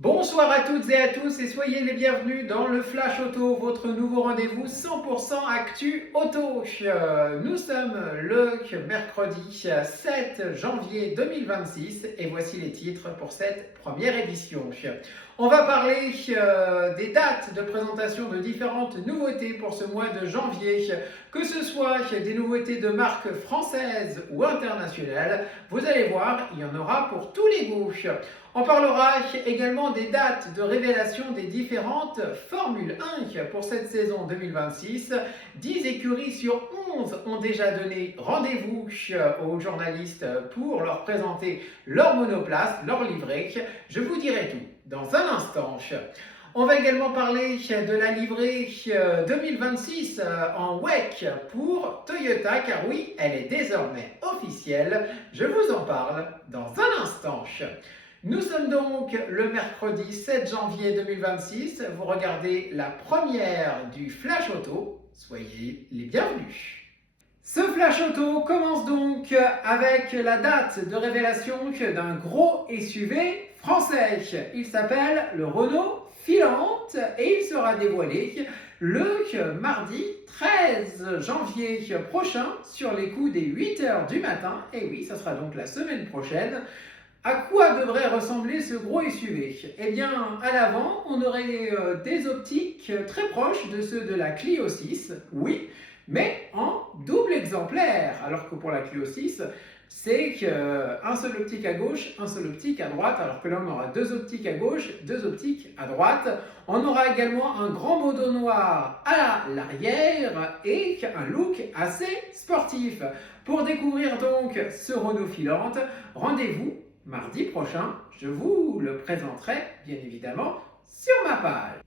Bonsoir à toutes et à tous et soyez les bienvenus dans le Flash Auto, votre nouveau rendez-vous 100% actu auto. Nous sommes le mercredi 7 janvier 2026 et voici les titres pour cette première édition. On va parler des dates de présentation de différentes nouveautés pour ce mois de janvier, que ce soit des nouveautés de marques françaises ou internationales. Vous allez voir, il y en aura pour tous les goûts. On parlera également des dates de révélation des différentes Formule 1 pour cette saison 2026. 10 écuries sur 11 ont déjà donné rendez-vous aux journalistes pour leur présenter leur monoplace, leur livrée. Je vous dirai tout dans un instant. On va également parler de la livrée 2026 en WEC pour Toyota, car oui, elle est désormais officielle. Je vous en parle dans un instant. Nous sommes donc le mercredi 7 janvier 2026. Vous regardez la première du Flash Auto. Soyez les bienvenus. Ce Flash Auto commence donc avec la date de révélation d'un gros SUV français. Il s'appelle le Renault Filante et il sera dévoilé le mardi 13 janvier prochain sur les coups des 8h du matin. Et oui, ça sera donc la semaine prochaine. À quoi devrait ressembler ce gros SUV? Eh bien, à l'avant, on aurait des optiques très proches de ceux de la Clio 6, oui, mais en double exemplaire. Alors que pour la Clio 6, c'est qu'un seul optique à gauche, un seul optique à droite, alors que là on aura deux optiques à gauche, deux optiques à droite. On aura également un grand bandeau noir à l'arrière et un look assez sportif. Pour découvrir donc ce Renault Filante, rendez-vous mardi prochain, je vous le présenterai bien évidemment sur ma page.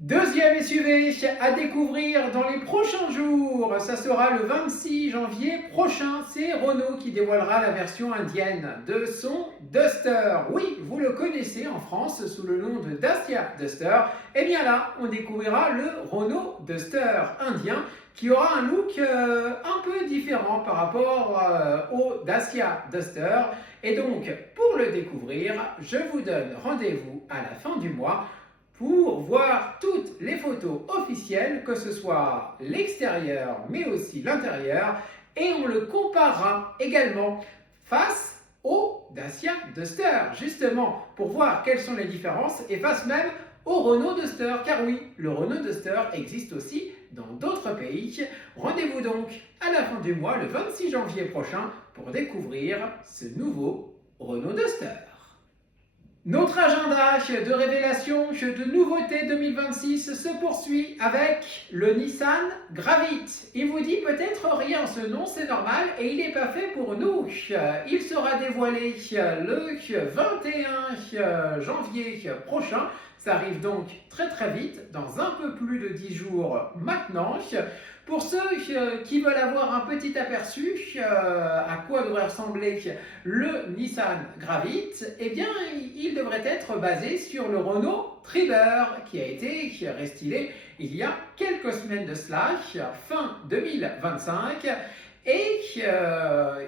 Deuxième SUV à découvrir dans les prochains jours, ça sera le 26 janvier prochain. C'est Renault qui dévoilera la version indienne de son Duster. Oui, vous le connaissez en France sous le nom de Dacia Duster. Et bien là, on découvrira le Renault Duster indien qui aura un look un peu différent par rapport au Dacia Duster. Et donc, pour le découvrir, je vous donne rendez-vous à la fin du mois pour voir toutes les photos officielles, que ce soit l'extérieur mais aussi l'intérieur, et on le comparera également face au Dacia Duster, justement pour voir quelles sont les différences, et face même au Renault Duster, car oui, le Renault Duster existe aussi dans d'autres pays. Rendez-vous donc à la fin du mois, le 26 janvier prochain, pour découvrir ce nouveau Renault Duster. Notre agenda de révélation, de nouveautés 2026 se poursuit avec le Nissan Gravite. Il vous dit peut-être rien, ce nom c'est normal et il n'est pas fait pour nous. Il sera dévoilé le 21 janvier prochain. Ça arrive donc très très vite, dans un peu plus de 10 jours maintenant. Pour ceux qui veulent avoir un petit aperçu à quoi devrait ressembler le Nissan Gravite, eh bien, il devrait être basé sur le Renault Triber qui a été restylé il y a quelques semaines de cela, fin 2025. Et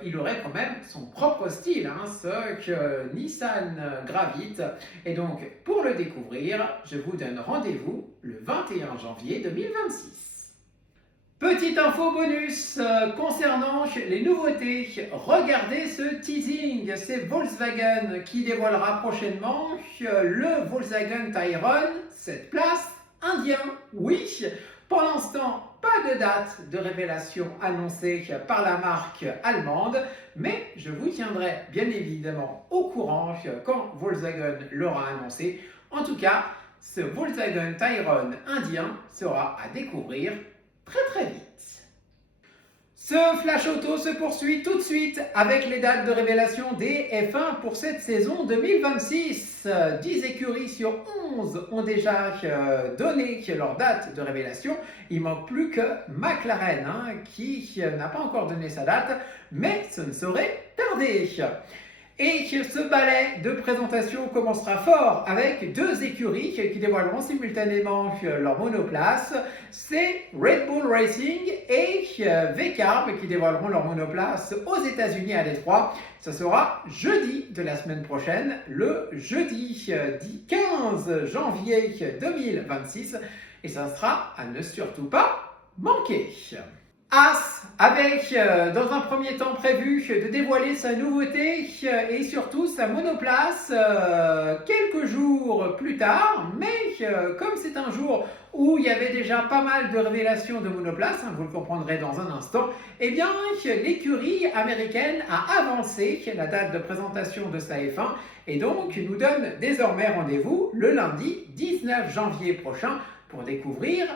il aurait quand même son propre style, ce Nissan Gravite. Et donc, pour le découvrir, je vous donne rendez-vous le 21 janvier 2026. Petite info bonus concernant les nouveautés. Regardez ce teasing, c'est Volkswagen qui dévoilera prochainement le Volkswagen Tayron 7 places indien. Oui, pour l'instant, pas de date de révélation annoncée par la marque allemande, mais je vous tiendrai bien évidemment au courant quand Volkswagen l'aura annoncé. En tout cas, ce Volkswagen Tayron indien sera à découvrir très vite. Ce Flash Auto se poursuit tout de suite avec les dates de révélation des F1 pour cette saison 2026. 10 écuries sur 11 ont déjà donné leur date de révélation. Il ne manque plus que McLaren qui n'a pas encore donné sa date, mais ce ne saurait tarder. Et ce ballet de présentation commencera fort avec deux écuries qui dévoileront simultanément leur monoplace. C'est Red Bull Racing et V-Carb qui dévoileront leur monoplace aux États-Unis à Détroit. Ce sera jeudi de la semaine prochaine, le jeudi 15 janvier 2026. Et ça sera à ne surtout pas manquer. As avec, dans un premier temps prévu, de dévoiler sa nouveauté et surtout sa monoplace quelques jours plus tard, mais comme c'est un jour où il y avait déjà pas mal de révélations de monoplace, vous le comprendrez dans un instant, eh bien l'écurie américaine a avancé la date de présentation de sa F1 et donc nous donne désormais rendez-vous le lundi 19 janvier prochain pour découvrir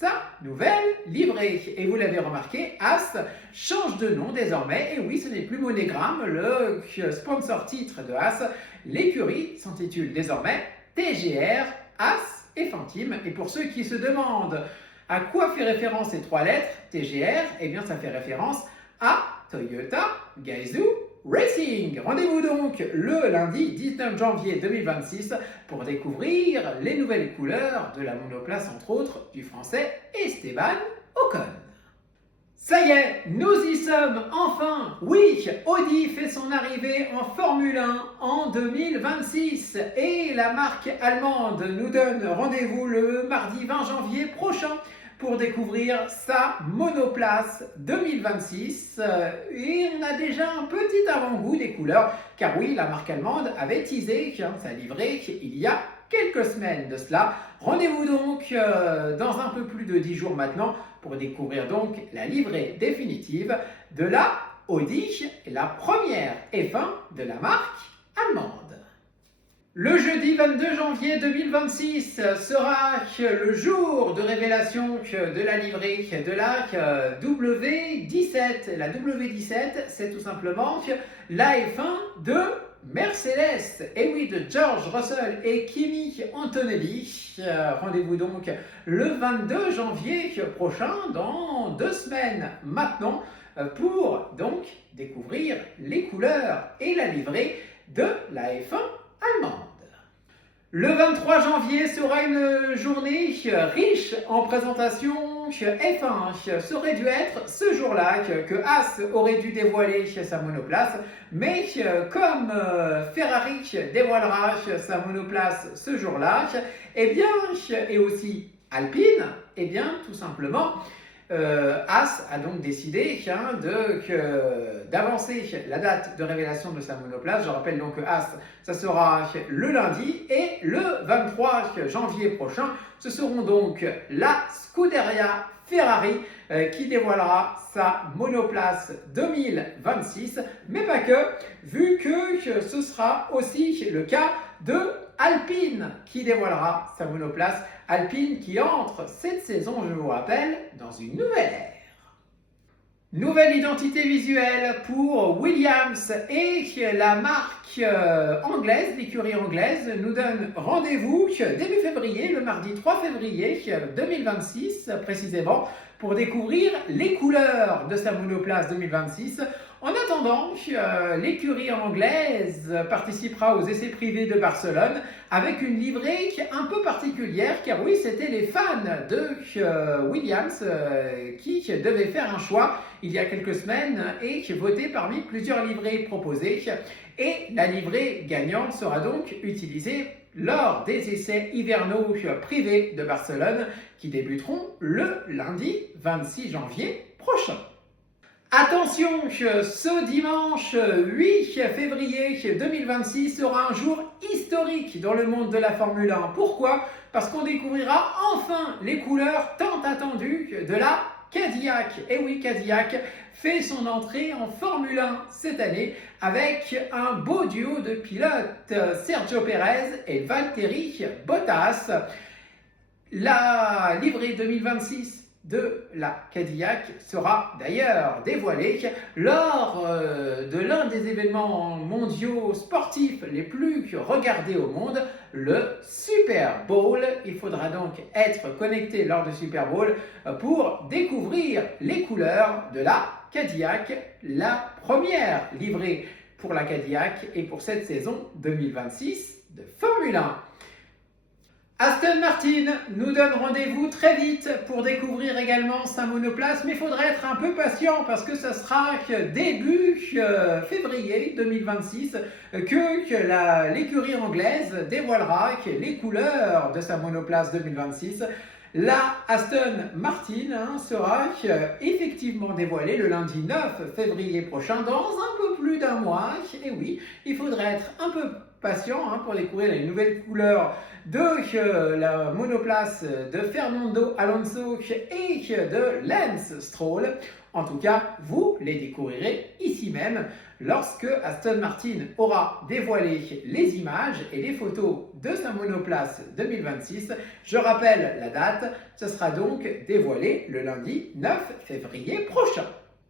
sa nouvelle livrée. Et vous l'avez remarqué, As change de nom désormais. Et oui, ce n'est plus Monogramme, le sponsor titre de As. L'écurie s'intitule désormais TGR, As et Team. Et pour ceux qui se demandent à quoi fait référence ces trois lettres, TGR, eh bien ça fait référence à Toyota Gazoo Racing. Rendez-vous donc le lundi 19 janvier 2026 pour découvrir les nouvelles couleurs de la monoplace, entre autres, du français Esteban Ocon. Ça y est, nous y sommes enfin. Oui, Audi fait son arrivée en Formule 1 en 2026 et la marque allemande nous donne rendez-vous le mardi 20 janvier prochain pour découvrir sa monoplace 2026 et on a déjà un petit avant-goût des couleurs car oui, la marque allemande avait teasé sa livrée il y a quelques semaines de cela. Rendez-vous donc dans un peu plus de 10 jours maintenant pour découvrir donc la livrée définitive de la Audi, la première F1 de la marque allemande. Le jeudi 22 janvier 2026 sera le jour de révélation de la livrée de la W17. La W17, c'est tout simplement la F1 de Mercedes, et oui, de George Russell et Kimi Antonelli. Rendez-vous donc le 22 janvier prochain, dans 2 semaines maintenant, pour donc découvrir les couleurs et la livrée de la F1 allemande. Le 23 janvier sera une journée riche en présentations F1. Ça aurait dû être ce jour-là que As aurait dû dévoiler sa monoplace, mais comme Ferrari dévoilera sa monoplace ce jour-là, eh bien, et aussi Alpine, eh bien, tout simplement, As a donc décidé d'avancer la date de révélation de sa monoplace. Je rappelle donc que As, ça sera le lundi et le 23 janvier prochain, ce seront donc la Scuderia Ferrari qui dévoilera sa monoplace 2026, mais pas que, vu que ce sera aussi le cas de Alpine qui dévoilera sa monoplace. Alpine qui entre cette saison, je vous rappelle, dans une nouvelle ère. Nouvelle identité visuelle pour Williams et la marque anglaise, l'écurie anglaise, nous donne rendez-vous début février, le mardi 3 février 2026 précisément, pour découvrir les couleurs de sa monoplace 2026. En attendant, l'écurie anglaise participera aux essais privés de Barcelone avec une livrée un peu particulière, car oui, c'était les fans de Williams qui devaient faire un choix il y a quelques semaines et voter parmi plusieurs livrées proposées. Et la livrée gagnante sera donc utilisée lors des essais hivernaux privés de Barcelone qui débuteront le lundi 26 janvier prochain. Attention, ce dimanche 8 février 2026 sera un jour historique dans le monde de la Formule 1. Pourquoi ? Parce qu'on découvrira enfin les couleurs tant attendues de la Cadillac. Et oui, Cadillac fait son entrée en Formule 1 cette année avec un beau duo de pilotes, Sergio Pérez et Valtteri Bottas. La livrée 2026 de la Cadillac sera d'ailleurs dévoilée lors de l'un des événements mondiaux sportifs les plus regardés au monde, le Super Bowl. Il faudra donc être connecté lors du Super Bowl pour découvrir les couleurs de la Cadillac, la première livrée pour la Cadillac et pour cette saison 2026 de Formule 1. Aston Martin nous donne rendez-vous très vite pour découvrir également sa monoplace, mais il faudra être un peu patient parce que ce sera début février 2026 que l'écurie anglaise dévoilera les couleurs de sa monoplace 2026. La Aston Martin sera effectivement dévoilée le lundi 9 février prochain, dans un peu plus d'un mois. Et oui, il faudrait être un peu patient pour découvrir les nouvelles couleurs de la monoplace de Fernando Alonso et de Lance Stroll. En tout cas, vous les découvrirez ici même lorsque Aston Martin aura dévoilé les images et les photos de sa monoplace 2026. Je rappelle la date, ce sera donc dévoilé le lundi 9 février prochain.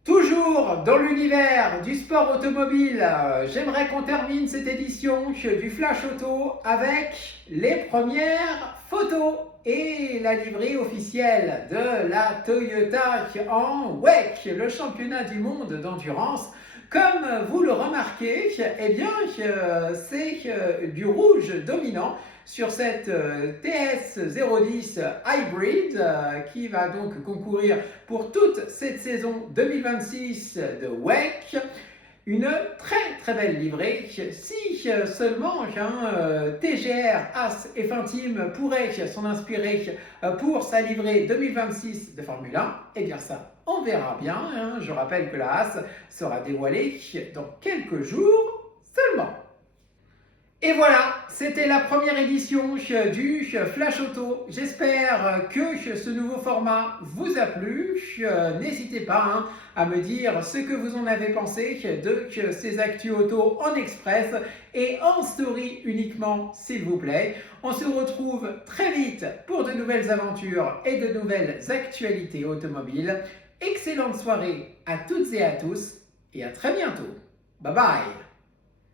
Toujours dans l'univers du sport automobile, j'aimerais qu'on termine cette édition du Flash Auto avec les premières photos et la livrée officielle de la Toyota en WEC, le championnat du monde d'endurance. Comme vous le remarquez, eh bien, c'est du rouge dominant sur cette TS010 Hybrid qui va donc concourir pour toute cette saison 2026 de WEC. Une très belle livrée. Si seulement un TGR As F1 Team pourrait s'en inspirer pour sa livrée 2026 de Formule 1, eh bien ça, on verra bien. Je rappelle que la As sera dévoilée dans quelques jours seulement. Et voilà, c'était la première édition du Flash Auto. J'espère que ce nouveau format vous a plu. N'hésitez pas à me dire ce que vous en avez pensé de ces actus auto en express et en story uniquement, s'il vous plaît. On se retrouve très vite pour de nouvelles aventures et de nouvelles actualités automobiles. Excellente soirée à toutes et à tous et à très bientôt. Bye bye.